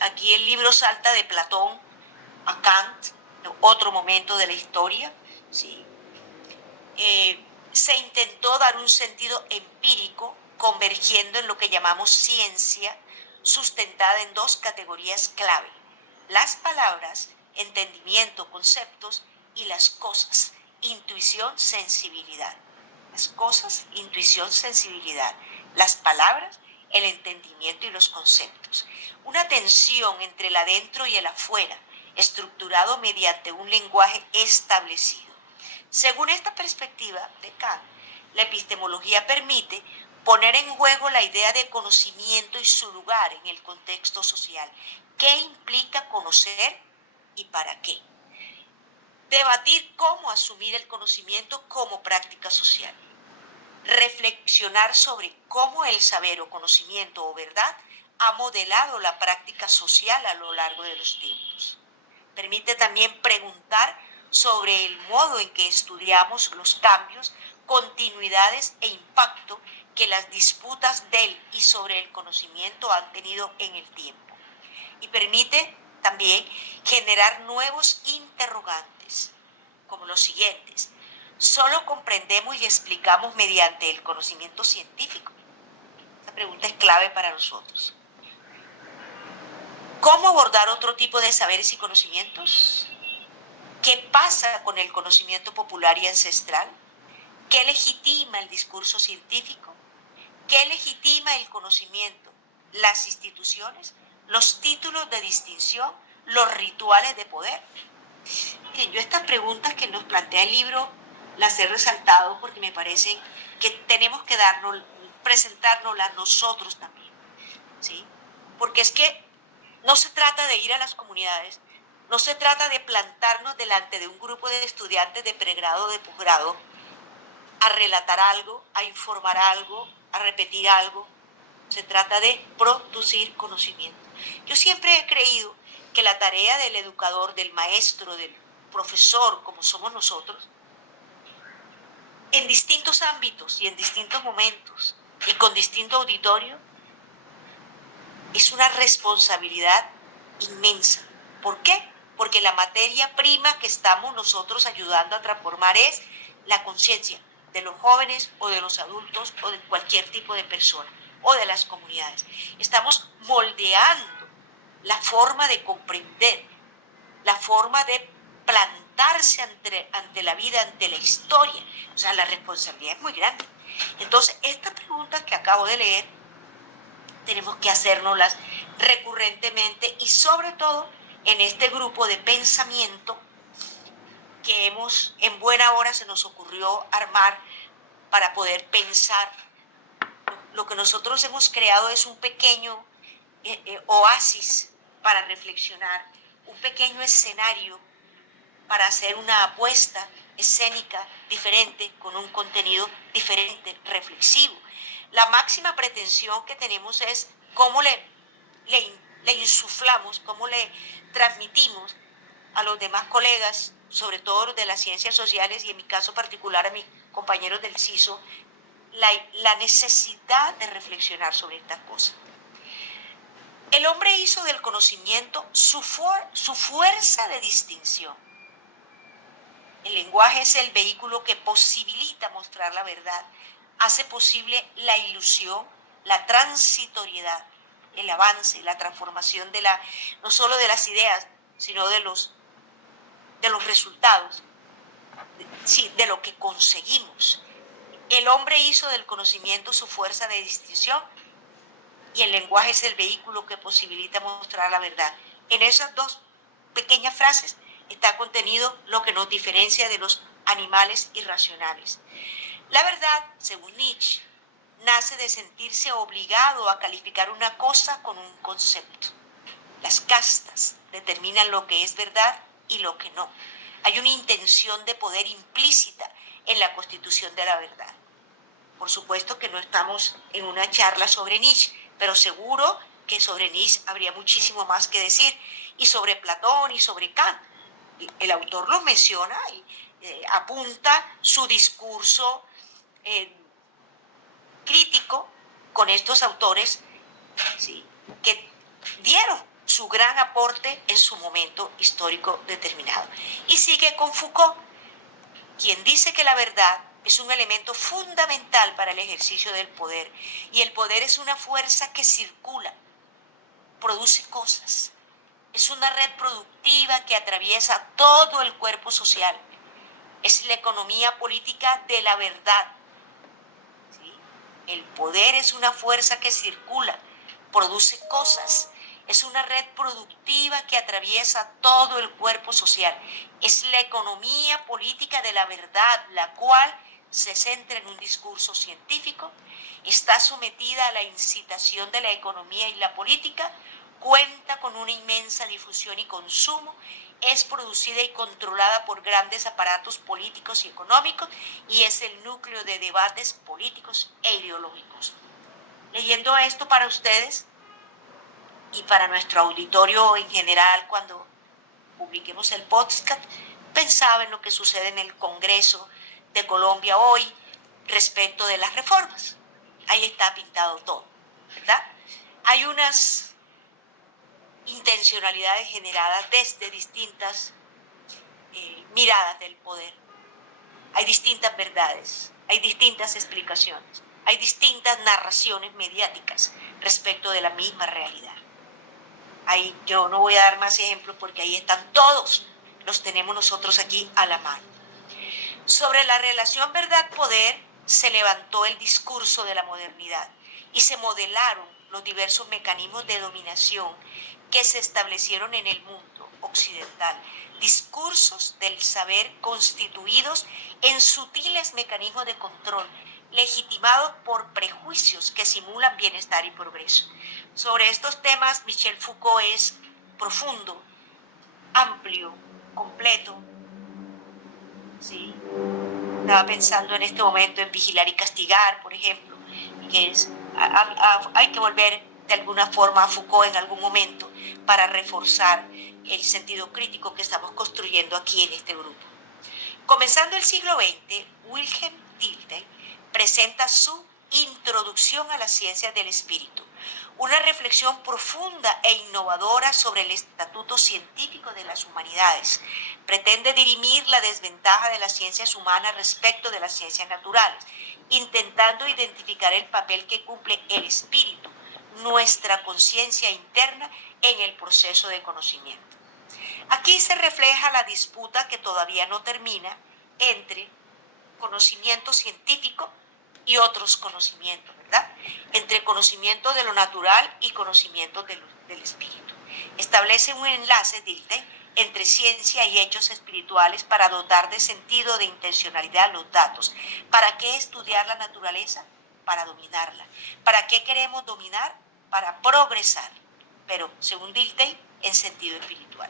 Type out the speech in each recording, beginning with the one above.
Aquí el libro salta de Platón a Kant, otro momento de la historia, ¿sí? Se intentó dar un sentido empírico, convergiendo en lo que llamamos ciencia, sustentada en dos categorías clave: las palabras, entendimiento, conceptos, y las cosas, intuición, sensibilidad. Las cosas, intuición, sensibilidad. Las palabras, el entendimiento y los conceptos. Una tensión entre el adentro y el afuera, estructurado mediante un lenguaje establecido. Según esta perspectiva de Kant, la epistemología permite poner en juego la idea de conocimiento y su lugar en el contexto social. ¿Qué implica conocer y para qué? Debatir cómo asumir el conocimiento como práctica social. Reflexionar sobre cómo el saber o conocimiento o verdad ha modelado la práctica social a lo largo de los tiempos. Permite también preguntar sobre el modo en que estudiamos los cambios, continuidades e impacto que las disputas del y sobre el conocimiento han tenido en el tiempo. Y permite también generar nuevos interrogantes, como los siguientes: ¿solo comprendemos y explicamos mediante el conocimiento científico? Esta pregunta es clave para nosotros. ¿Cómo abordar otro tipo de saberes y conocimientos? ¿Qué pasa con el conocimiento popular y ancestral? ¿Qué legitima el discurso científico? ¿Qué legitima el conocimiento? Las instituciones, los títulos de distinción, los rituales de poder. Miren, yo estas preguntas que nos plantea el libro las he resaltado porque me parece que tenemos que presentárnoslas nosotros también, ¿sí? Porque es que no se trata de ir a las comunidades, no se trata de plantarnos delante de un grupo de estudiantes de pregrado o de posgrado a relatar algo, a informar algo, a repetir algo. Se trata de producir conocimiento. Yo siempre he creído que la tarea del educador, del maestro, del profesor, como somos nosotros, en distintos ámbitos y en distintos momentos y con distinto auditorio, es una responsabilidad inmensa. ¿Por qué? Porque la materia prima que estamos nosotros ayudando a transformar es la conciencia de los jóvenes o de los adultos o de cualquier tipo de persona o de las comunidades. Estamos moldeando la forma de comprender, la forma de plantarse ante la vida, ante la historia. O sea, la responsabilidad es muy grande. Entonces, estas preguntas que acabo de leer, tenemos que hacérnoslas recurrentemente y sobre todo en este grupo de pensamiento que en buena hora se nos ocurrió armar para poder pensar. Lo que nosotros hemos creado es un pequeño oasis para reflexionar, un pequeño escenario para hacer una apuesta escénica diferente, con un contenido diferente, reflexivo. La máxima pretensión que tenemos es cómo le insuflamos, cómo le transmitimos a los demás colegas, sobre todo los de las ciencias sociales y en mi caso particular a mis compañeros del CISO, la necesidad de reflexionar sobre estas cosas. El hombre hizo del conocimiento su fuerza de distinción. El lenguaje es el vehículo que posibilita mostrar la verdad, hace posible la ilusión, la transitoriedad, el avance, la transformación no solo de las ideas, sino de los resultados, de lo que conseguimos. El hombre hizo del conocimiento su fuerza de distinción y el lenguaje es el vehículo que posibilita mostrar la verdad. En esas dos pequeñas frases está contenido lo que nos diferencia de los animales irracionales. La verdad, según Nietzsche, nace de sentirse obligado a calificar una cosa con un concepto. Las castas determinan lo que es verdad y lo que no. Hay una intención de poder implícita en la constitución de la verdad. Por supuesto que no estamos en una charla sobre Nietzsche, pero seguro que sobre Nietzsche habría muchísimo más que decir, y sobre Platón y sobre Kant. El autor los menciona y apunta su discurso crítico con estos autores, ¿sí?, que dieron su gran aporte en su momento histórico determinado. Y sigue con Foucault, quien dice que la verdad es un elemento fundamental para el ejercicio del poder, y el poder es una fuerza que circula, produce cosas, es una red productiva que atraviesa todo el cuerpo social, es la economía política de la verdad. ¿Sí? El poder es una fuerza que circula, produce cosas, es una red productiva que atraviesa todo el cuerpo social. Es la economía política de la verdad, la cual se centra en un discurso científico, está sometida a la incitación de la economía y la política, cuenta con una inmensa difusión y consumo, es producida y controlada por grandes aparatos políticos y económicos y es el núcleo de debates políticos e ideológicos. Leyendo esto para ustedes y para nuestro auditorio en general, cuando publiquemos el podcast, pensaba en lo que sucede en el Congreso de Colombia hoy respecto de las reformas. Ahí está pintado todo, ¿verdad? Hay unas intencionalidades generadas desde distintas miradas del poder. Hay distintas verdades, hay distintas explicaciones, hay distintas narraciones mediáticas respecto de la misma realidad. Ahí yo no voy a dar más ejemplos porque ahí están todos, los tenemos nosotros aquí a la mano. Sobre la relación verdad-poder se levantó el discurso de la modernidad y se modelaron los diversos mecanismos de dominación que se establecieron en el mundo occidental, discursos del saber constituidos en sutiles mecanismos de control, legitimados por prejuicios que simulan bienestar y progreso. Sobre estos temas, Michel Foucault es profundo, amplio, completo. ¿Sí? Estaba pensando en este momento en Vigilar y Castigar, por ejemplo, que es, hay que volver de alguna forma a Foucault en algún momento para reforzar el sentido crítico que estamos construyendo aquí en este grupo. Comenzando el siglo XX, Wilhelm Dilthey presenta su Introducción a las Ciencias del Espíritu, una reflexión profunda e innovadora sobre el estatuto científico de las humanidades. Pretende dirimir la desventaja de las ciencias humanas respecto de las ciencias naturales, intentando identificar el papel que cumple el espíritu, nuestra conciencia interna, en el proceso de conocimiento. Aquí se refleja la disputa que todavía no termina entre conocimiento científico y otros conocimientos, ¿verdad? Entre conocimiento de lo natural y conocimiento del espíritu. Establece un enlace, Dilthey, entre ciencia y hechos espirituales para dotar de sentido, de intencionalidad los datos. ¿Para qué estudiar la naturaleza? Para dominarla. ¿Para qué queremos dominar? Para progresar, pero según Dilthey, en sentido espiritual.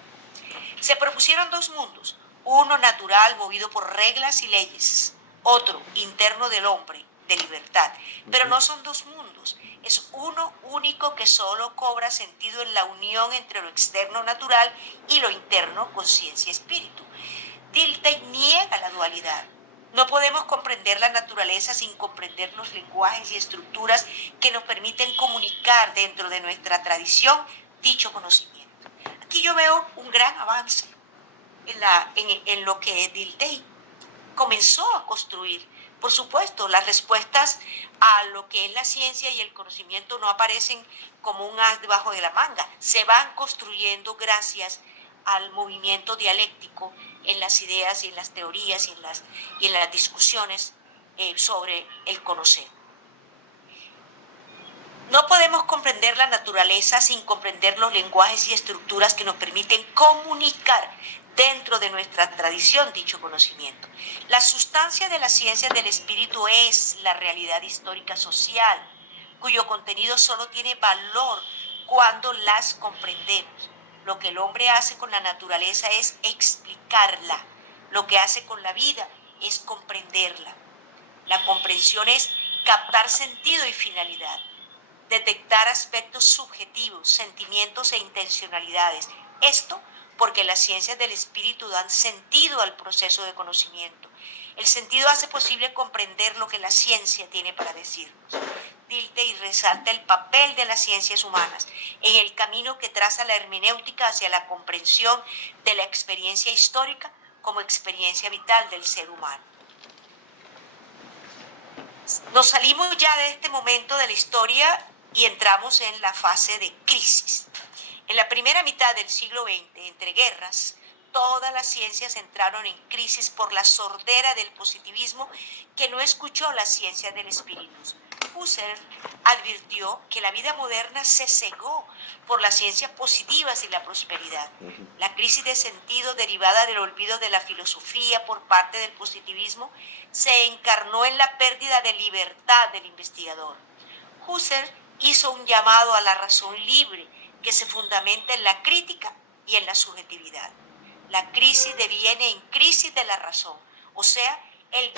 Se propusieron dos mundos, uno natural movido por reglas y leyes, otro interno del hombre, de libertad, pero no son dos mundos, es uno único que solo cobra sentido en la unión entre lo externo natural y lo interno conciencia y espíritu. Dilthey niega la dualidad. No podemos comprender la naturaleza sin comprender los lenguajes y estructuras que nos permiten comunicar dentro de nuestra tradición dicho conocimiento. Aquí yo veo un gran avance en lo que Dilthey comenzó a construir. Por supuesto, las respuestas a lo que es la ciencia y el conocimiento no aparecen como un as debajo de la manga, se van construyendo gracias al movimiento dialéctico en las ideas y en las teorías y en las discusiones sobre el conocer. No podemos comprender la naturaleza sin comprender los lenguajes y estructuras que nos permiten comunicar dentro de nuestra tradición dicho conocimiento. La sustancia de las ciencias del espíritu es la realidad histórica social, cuyo contenido solo tiene valor cuando las comprendemos. Lo que el hombre hace con la naturaleza es explicarla. Lo que hace con la vida es comprenderla. La comprensión es captar sentido y finalidad, detectar aspectos subjetivos, sentimientos e intencionalidades. Esto porque las ciencias del espíritu dan sentido al proceso de conocimiento. El sentido hace posible comprender lo que la ciencia tiene para decirnos. tilde y resalta el papel de las ciencias humanas en el camino que traza la hermenéutica hacia la comprensión de la experiencia histórica como experiencia vital del ser humano. Nos salimos ya de este momento de la historia y entramos en la fase de crisis. En la primera mitad del siglo XX, entre guerras, todas las ciencias entraron en crisis por la sordera del positivismo que no escuchó las ciencias del espíritu. Husserl advirtió que la vida moderna se cegó por las ciencias positivas y la prosperidad. La crisis de sentido derivada del olvido de la filosofía por parte del positivismo se encarnó en la pérdida de libertad del investigador. Husserl hizo un llamado a la razón libre que se fundamenta en la crítica y en la subjetividad. La crisis deviene en crisis de la razón, o sea, el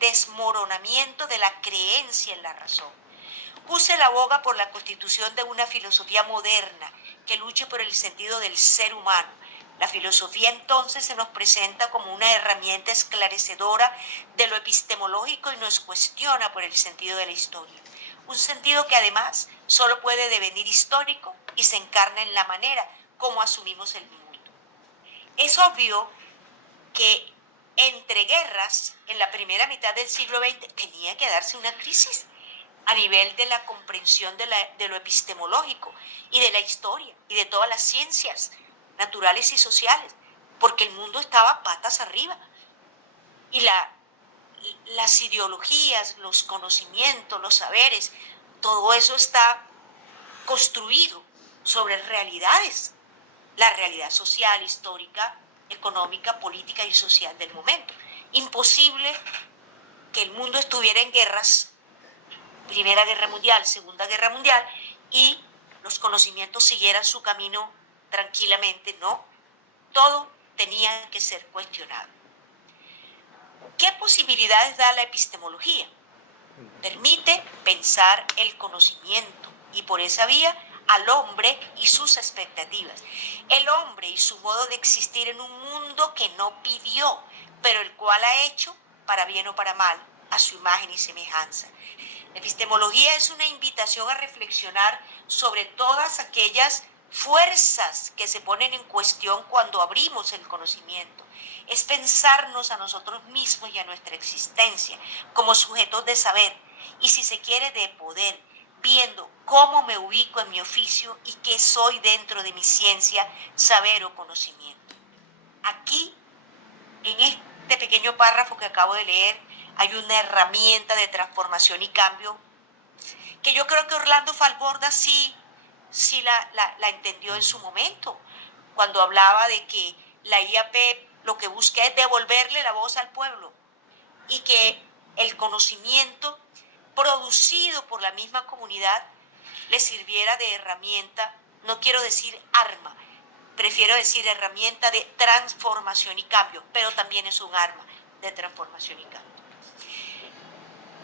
desmoronamiento de la creencia en la razón. Husserl aboga por la constitución de una filosofía moderna que luche por el sentido del ser humano. La filosofía entonces se nos presenta como una herramienta esclarecedora de lo epistemológico y nos cuestiona por el sentido de la historia. Un sentido que además solo puede devenir histórico y se encarna en la manera como asumimos el mundo. Es obvio que entre guerras, en la primera mitad del siglo XX, tenía que darse una crisis a nivel de la comprensión de lo epistemológico y de la historia y de todas las ciencias naturales y sociales, porque el mundo estaba patas arriba. Y las ideologías, los conocimientos, los saberes, todo eso está construido sobre realidades, la realidad social, histórica, económica, política y social del momento. Imposible que el mundo estuviera en guerras, Primera Guerra Mundial, Segunda Guerra Mundial, y los conocimientos siguieran su camino tranquilamente, no. Todo tenía que ser cuestionado. ¿Qué posibilidades da la epistemología? Permite pensar el conocimiento y por esa vía al hombre y sus expectativas. El hombre y su modo de existir en un mundo que no pidió, pero el cual ha hecho, para bien o para mal, a su imagen y semejanza. La epistemología es una invitación a reflexionar sobre todas aquellas fuerzas que se ponen en cuestión cuando abrimos el conocimiento. Es pensarnos a nosotros mismos y a nuestra existencia como sujetos de saber y, si se quiere, de poder, viendo cómo me ubico en mi oficio y qué soy dentro de mi ciencia, saber o conocimiento. Aquí, en este pequeño párrafo que acabo de leer, hay una herramienta de transformación y cambio que yo creo que Orlando Falborda sí la entendió en su momento, cuando hablaba de que la IAP lo que busca es devolverle la voz al pueblo y que el conocimiento producido por la misma comunidad le sirviera de herramienta, no quiero decir arma, prefiero decir herramienta de transformación y cambio, pero también es un arma de transformación y cambio.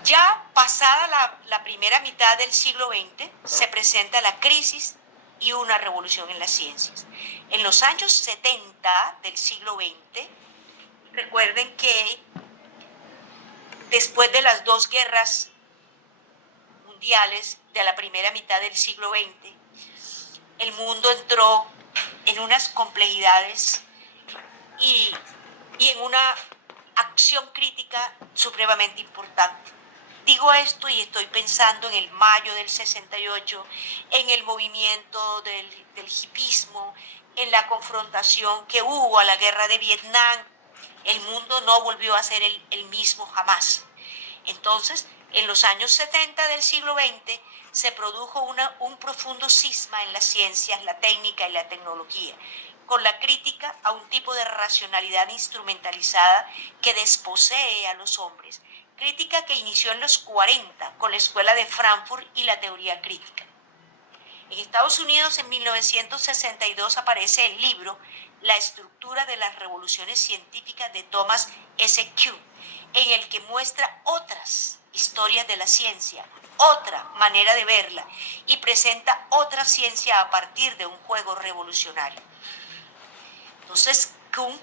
Ya pasada la primera mitad del siglo XX, se presenta la crisis y una revolución en las ciencias. En los años 70 del siglo XX, recuerden que después de las dos guerras mundiales de la primera mitad del siglo XX, el mundo entró en unas complejidades y en una acción crítica supremamente importante. Digo esto y estoy pensando en el mayo del 68, en el movimiento del hipismo, en la confrontación que hubo a la guerra de Vietnam. El mundo no volvió a ser el mismo jamás. Entonces, en los años 70 del siglo XX se produjo un profundo cisma en las ciencias, la técnica y la tecnología, con la crítica a un tipo de racionalidad instrumentalizada que desposee a los hombres. Crítica que inició en los 40 con la Escuela de Frankfurt y la teoría crítica. En Estados Unidos, en 1962, aparece el libro La estructura de las revoluciones científicas de Thomas S. Kuhn, en el que muestra otras historias de la ciencia, otra manera de verla, y presenta otra ciencia a partir de un juego revolucionario. Entonces, Kuhn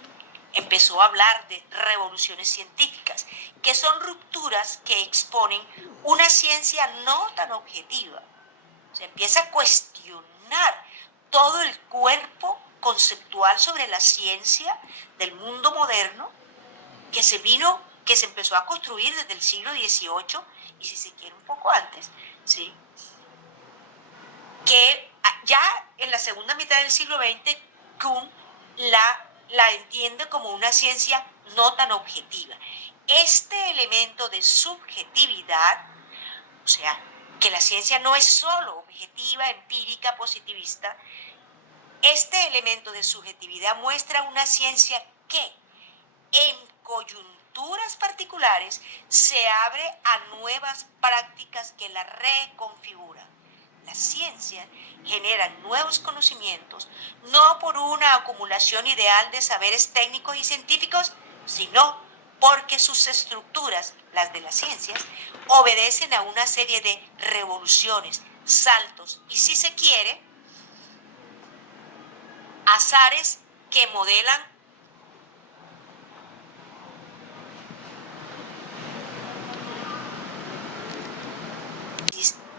empezó a hablar de revoluciones científicas que son rupturas que exponen una ciencia no tan objetiva. Se empieza a cuestionar todo el cuerpo conceptual sobre la ciencia del mundo moderno que se empezó a construir desde el siglo XVIII y, si se quiere, un poco antes, ¿sí? Que ya en la segunda mitad del siglo XX Kuhn la entiende como una ciencia no tan objetiva. Este elemento de subjetividad, o sea, que la ciencia no es solo objetiva, empírica, positivista, este elemento de subjetividad muestra una ciencia que en coyunturas particulares se abre a nuevas prácticas que la reconfiguran. La ciencia genera nuevos conocimientos, no por una acumulación ideal de saberes técnicos y científicos, sino porque sus estructuras, las de las ciencias, obedecen a una serie de revoluciones, saltos y, si se quiere, azares que modelan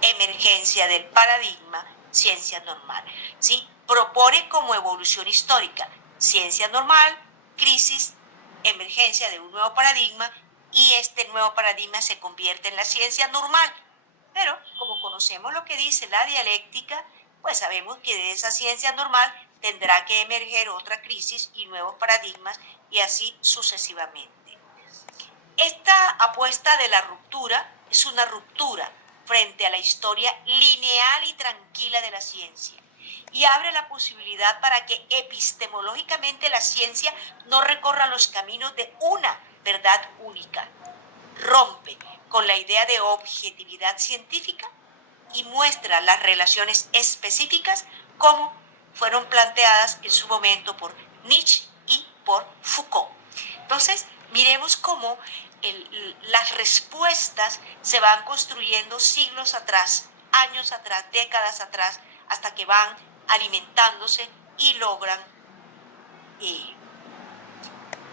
emergencia del paradigma ciencia normal, ¿sí? Propone como evolución histórica ciencia normal, crisis, emergencia de un nuevo paradigma, y este nuevo paradigma se convierte en la ciencia normal. Pero como conocemos lo que dice la dialéctica, pues sabemos que de esa ciencia normal tendrá que emerger otra crisis y nuevos paradigmas, y así sucesivamente. Esta apuesta de la ruptura es una ruptura frente a la historia lineal y tranquila de la ciencia, y abre la posibilidad para que epistemológicamente la ciencia no recorra los caminos de una verdad única. Rompe con la idea de objetividad científica y muestra las relaciones específicas como fueron planteadas en su momento por Nietzsche y por Foucault. Entonces, miremos cómo las respuestas se van construyendo siglos atrás, años atrás, décadas atrás, hasta que van alimentándose y logran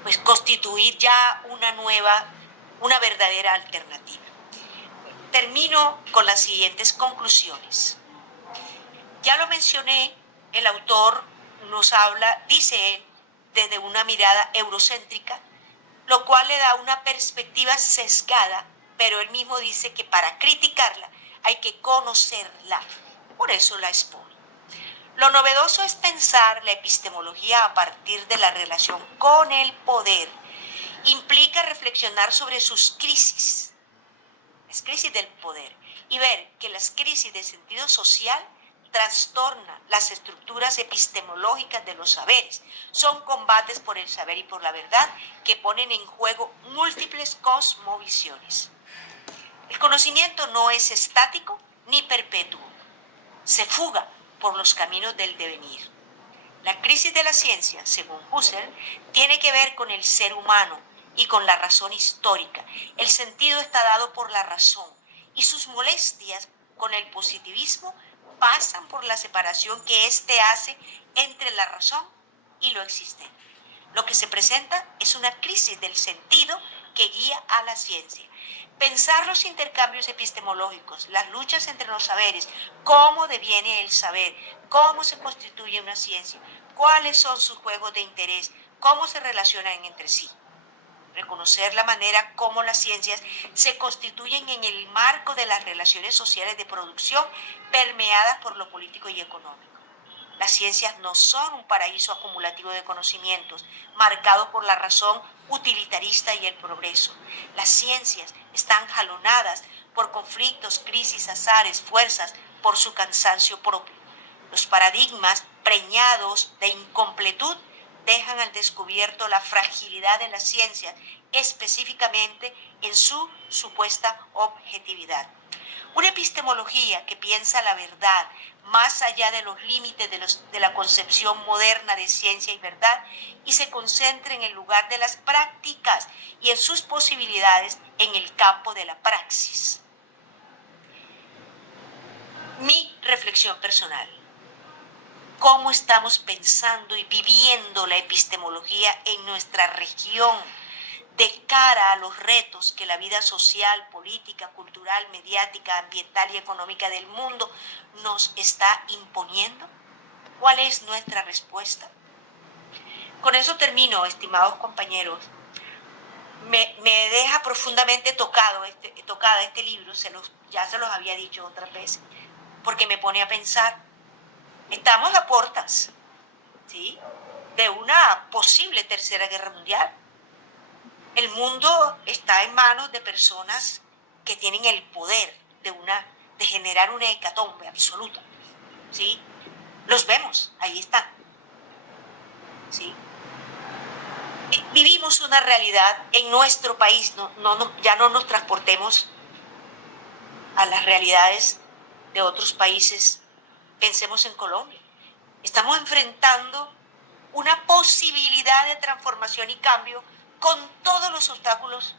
pues constituir ya una verdadera alternativa. Termino con las siguientes conclusiones. Ya lo mencioné, el autor nos habla, dice él, desde una mirada eurocéntrica, lo cual le da una perspectiva sesgada, pero él mismo dice que para criticarla hay que conocerla, por eso la expone. Lo novedoso es pensar la epistemología a partir de la relación con el poder. Implica reflexionar sobre sus crisis, las crisis del poder, y ver que las crisis de sentido social trastornan las estructuras epistemológicas de los saberes. Son combates por el saber y por la verdad que ponen en juego múltiples cosmovisiones. El conocimiento no es estático ni perpetuo. Se fuga por los caminos del devenir. La crisis de la ciencia, según Husserl, tiene que ver con el ser humano y con la razón histórica. El sentido está dado por la razón, y sus molestias con el positivismo pasan por la separación que éste hace entre la razón y lo existente. Lo que se presenta es una crisis del sentido que guía a la ciencia. Pensar los intercambios epistemológicos, las luchas entre los saberes, cómo deviene el saber, cómo se constituye una ciencia, cuáles son sus juegos de interés, cómo se relacionan entre sí. Reconocer la manera como las ciencias se constituyen en el marco de las relaciones sociales de producción permeadas por lo político y económico. Las ciencias no son un paraíso acumulativo de conocimientos marcado por la razón utilitarista y el progreso. Las ciencias están jalonadas por conflictos, crisis, azares, fuerzas, por su cansancio propio. Los paradigmas preñados de incompletud dejan al descubierto la fragilidad de las ciencias, específicamente en su supuesta objetividad. Una epistemología que piensa la verdad más allá de los límites de la concepción moderna de ciencia y verdad, y se concentra en el lugar de las prácticas y en sus posibilidades en el campo de la praxis. Mi reflexión personal: ¿cómo estamos pensando y viviendo la epistemología en nuestra región de cara a los retos que la vida social, política, cultural, mediática, ambiental y económica del mundo nos está imponiendo? ¿Cuál es nuestra respuesta? Con eso termino, estimados compañeros. Me deja profundamente tocada este libro, ya se los había dicho otras veces, porque me pone a pensar, estamos a puertas, ¿sí?, de una posible tercera guerra mundial. El mundo está en manos de personas que tienen el poder de generar una hecatombe absoluta, ¿sí? Los vemos, ahí están, ¿sí? Vivimos una realidad en nuestro país, ya no nos transportemos a las realidades de otros países. Pensemos en Colombia. Estamos enfrentando una posibilidad de transformación y cambio con todos los obstáculos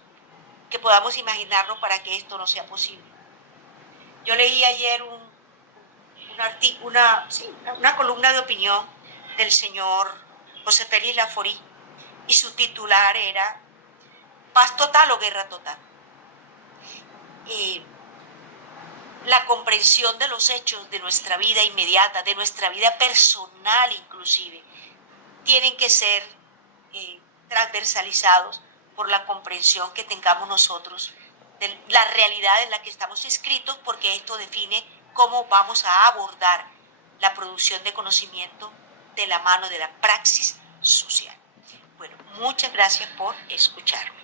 que podamos imaginarnos para que esto no sea posible. Yo leí ayer una columna de opinión del señor José Félix Laforí, y su titular era ¿Paz total o guerra total? La comprensión de los hechos de nuestra vida inmediata, de nuestra vida personal inclusive, tienen que ser transversalizados por la comprensión que tengamos nosotros de la realidad en la que estamos inscritos, porque esto define cómo vamos a abordar la producción de conocimiento de la mano de la praxis social. Bueno, muchas gracias por escucharme.